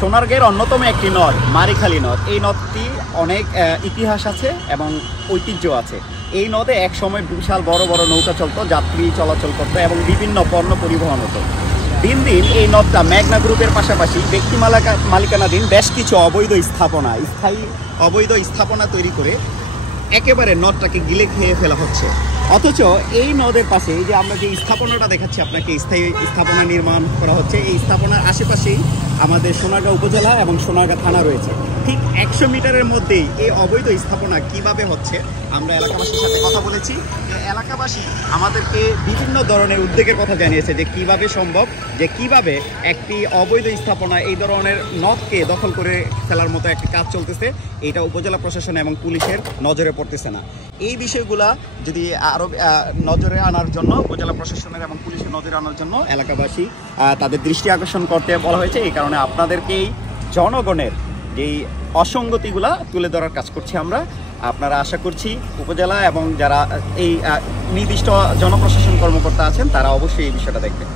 সোনারগাঁয়ের অন্যতম একটি নদ মারিখালী নদ। এই নদটি অনেক ইতিহাস আছে এবং ঐতিহ্য আছে। এই নদে এক সময় বিশাল বড় বড় নৌকা চলতো, যাত্রী চলাচল করতো এবং বিভিন্ন পণ্য পরিবহন হতো। দিন দিন এই নদটা মেঘনা গ্রুপের পাশাপাশি ব্যক্তি মালিকানাধীন বেশ কিছু স্থায়ী অবৈধ স্থাপনা তৈরি করে একেবারে নদটাকে গিলে খেয়ে ফেলা হচ্ছে। অথচ এই নদের পাশে এই যে আমরা যে স্থাপনাটা দেখাচ্ছি আপনাকে, স্থায়ী স্থাপনা নির্মাণ করা হচ্ছে, এই স্থাপনার আশেপাশেই আমাদের সোনারগাঁও উপজেলা এবং সোনারগাঁও থানা রয়েছে। ঠিক 100 মিটারের মধ্যেই এই অবৈধ স্থাপনা কিভাবে হচ্ছে আমরা এলাকাবাসীর সাথে কথা বলেছি। এলাকাবাসী আমাদেরকে বিভিন্ন ধরনের উদ্যোগের কথা জানিয়েছে যে কিভাবে সম্ভব, যে কিভাবে একটি অবৈধ স্থাপনা এই ধরনের নদকে দখল করে ফেলার মতো একটি কাজ চলতেছে, এটা উপজেলা প্রশাসন এবং পুলিশের নজরে পড়তেছে না। এই বিষয়গুলা যদি আরও নজরে আনার জন্য উপজেলা প্রশাসনের এবং পুলিশের নজরে আনার জন্য এলাকাবাসী তাদের দৃষ্টি আকর্ষণ করতে বলা হয়েছে। এই কারণে আপনাদেরকেই জনগণের যেই অসঙ্গতিগুলা তুলে ধরার কাজ করছি আমরা। আপনারা আশা করছি উপজেলা এবং যারা এই নির্দিষ্ট জনপ্রশাসন কর্মকর্তা আছেন তারা অবশ্যই এই বিষয়টা দেখবেন।